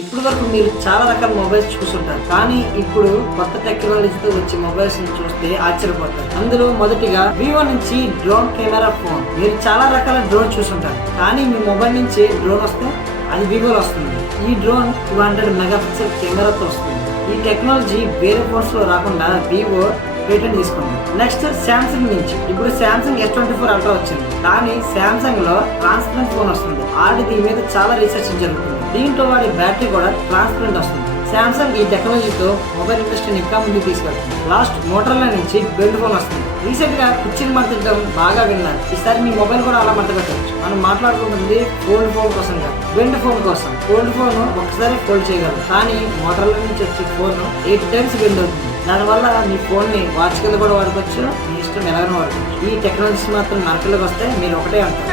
ఇప్పుడు వరకు మీరు చాలా రకాల మొబైల్స్ చూసుంటారు, కానీ ఇప్పుడు కొత్త టెక్నాలజీతో వచ్చే మొబైల్స్ చూస్తే ఆశ్చర్యపోతారు. అందులో మొదటిగా వివో నుంచి డ్రోన్ కెమెరా ఫోన్. మీరు చాలా రకాల డ్రోన్ చూసుంటారు, కానీ మీ మొబైల్ నుంచి డ్రోన్ వస్తే అది వివోలో వస్తుంది. ఈ డ్రోన్ 200 మెగాపిక్సెల్ కెమెరాతో వస్తుంది. ఈ టెక్నాలజీ వేరే ఫోన్స్ లో రాకుండా వివో పేటెంట్ తీసుకుంది. నెక్స్ట్ శాంసంగ్ నుంచి ఇప్పుడు శాంసంగ్ S24 అల్ట్రా వచ్చింది, కానీ శాంసంగ్ లో ట్రాన్స్పరెంట్ ఫోన్ వస్తుంది. ఆల్రెడీ దీని మీద చాలా రీసెర్చ్ జరుగుతుంది. దీంట్లో వాడి బ్యాటరీ కూడా ట్రాన్స్పరెంట్ వస్తుంది. శాంసంగ్ ఈ టెక్నాలజీతో మొబైల్ ఇండస్ట్రీని ఇంకా ముందుకు తీసుకెళ్తుంది. లాస్ట్ మోటరోలా నుంచి బెల్ట్ ఫోన్ వస్తుంది. రీసెంట్ గా కుర్చీని మడతడం బాగా విన్నారు. ఈసారి మీ మొబైల్ కూడా అలా మడత పెట్టవచ్చు. మనం మాట్లాడుకుంటుంది ఫోల్డ్ ఫోన్ కోసం కాదు, బెండ్ ఫోన్ కోసం. ఫోల్డ్ ఫోన్ ఒకసారి ఫోల్డ్ చేయగలరు, కానీ మోటరోలా నుంచి వచ్చే ఫోన్ 8 టైమ్స్ బెండ్ అవుతుంది. దానివల్ల మీ ఫోన్ ని వాచ్ కింద కూడా వాడుకోవచ్చు, మీ ఇష్టం ఎలాగైనా వాడుకోవచ్చు. ఈ టెక్నాలజీస్ మాత్రం మార్కెట్లోకి వస్తే మీరు ఒకటే అంటారు.